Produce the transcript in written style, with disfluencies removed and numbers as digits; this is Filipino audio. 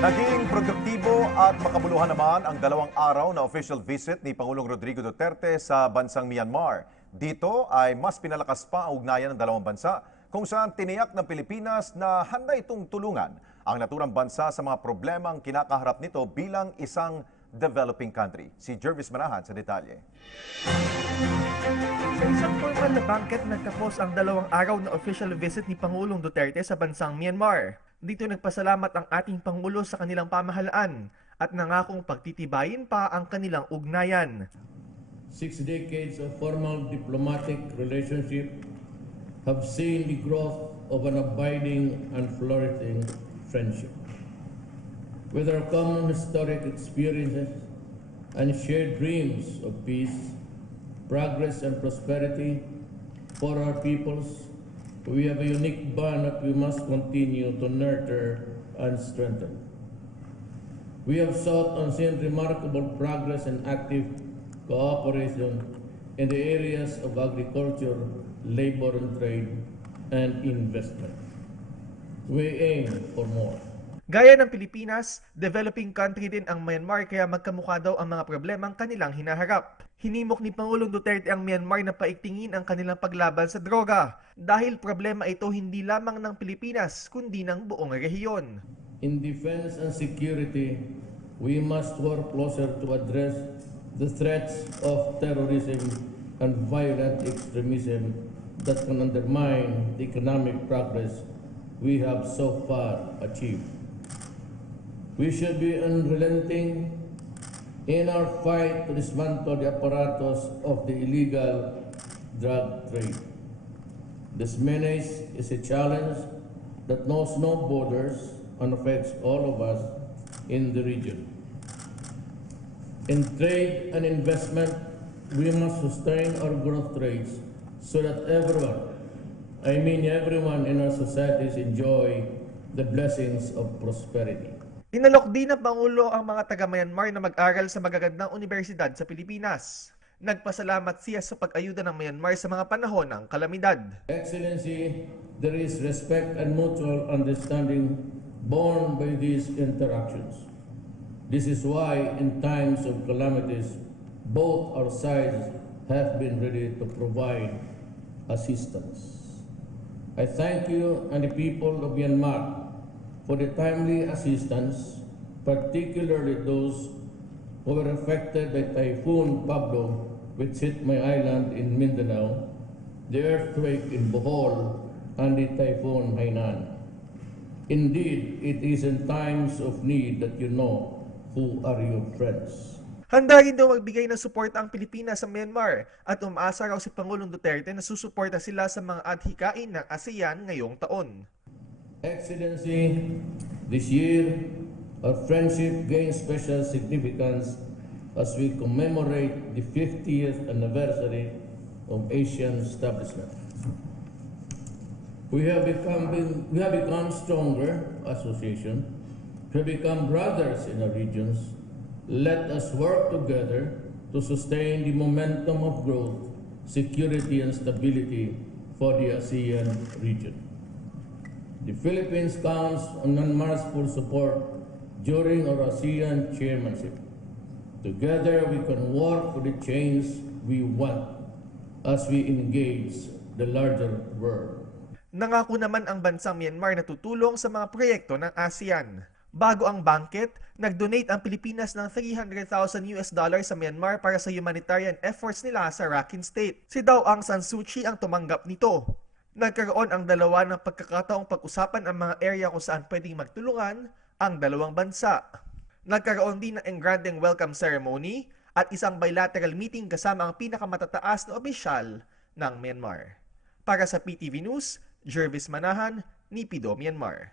Naging produktibo at makabuluhan naman ang 2 araw na official visit ni Pangulong Rodrigo Duterte sa bansang Myanmar. Dito ay mas pinalakas pa ang ugnayan ng dalawang bansa kung saan tiniyak ng Pilipinas na handa itong tulungan ang naturang bansa sa mga problemang kinakaharap nito bilang isang developing country. Si Jervis Manahan sa detalye. Sa isang formal na banquet, nagtapos ang 2 araw na official visit ni Pangulong Duterte sa bansang Myanmar. Dito nagpasalamat ang ating Pangulo sa kanilang pamahalaan at nangakong pagtitibayin pa ang kanilang ugnayan. 6 decades of formal diplomatic relationship have seen the growth of an abiding and flourishing friendship. With our common historic experiences and shared dreams of peace, progress and prosperity for our peoples, we have a unique bond that we must continue to nurture and strengthen. We have sought and seen remarkable progress and active cooperation in the areas of agriculture, labor and trade, and investment. We aim for more. Gaya ng Pilipinas, developing country din ang Myanmar kaya magkamukha daw ang mga problemang kanilang hinaharap. Hinimok ni Pangulong Duterte ang Myanmar na paigtingin ang kanilang paglaban sa droga dahil problema ito hindi lamang ng Pilipinas kundi ng buong rehiyon. In defense and security, we must work closer to address the threats of terrorism and violent extremism that can undermine the economic progress we have so far achieved. We should be unrelenting in our fight to dismantle the apparatus of the illegal drug trade. This menace is a challenge that knows no borders and affects all of us in the region. In trade and investment, we must sustain our growth rates so that everyone in our societies enjoy the blessings of prosperity. Inalok din ng Pangulo ang mga taga-Myanmar na mag-aral sa magagandang universidad sa Pilipinas. Nagpasalamat siya sa pag-ayuda ng Myanmar sa mga panahon ng kalamidad. Excellency, there is respect and mutual understanding born by these interactions. This is why in times of calamities, both our sides have been ready to provide assistance. I thank you and the people of Myanmar for the timely assistance, particularly those who were affected by Typhoon Pablo, which hit my island in Mindanao, the earthquake in Bohol, and the Typhoon Hainan. Indeed, it is in times of need that you know who are your friends. Handa rin daw magbigay ng suporta ang Pilipinas sa Myanmar at umaasa raw si Pangulong Duterte na susuporta sila sa mga adhikain ng ASEAN ngayong taon. Excellency, this year, our friendship gains special significance as we commemorate the 50th anniversary of Asian establishment. We have become stronger association. We have become brothers in our regions. Let us work together to sustain the momentum of growth, security, and stability for the ASEAN region. The Philippines counts on Myanmar's full support during our ASEAN chairmanship. Together, we can work for the change we want as we engage the larger world. Nangako naman ang bansang Myanmar na tutulong sa mga proyekto ng ASEAN. Bago ang banquet, nag-donate ang Pilipinas ng $300,000 sa Myanmar para sa humanitarian efforts nila sa Rakhine State. Si Daw Aung San Suu Kyi ang tumanggap nito. Nagkaroon ang dalawa ng pagkakataong pag-usapan ang mga area kung saan pwedeng magtulungan ang dalawang bansa. Nagkaroon din ng engrandeng welcome ceremony at isang bilateral meeting kasama ang pinakamatataas na opisyal ng Myanmar. Para sa PTV News, Jervis Manahan, Naypyidaw, Myanmar.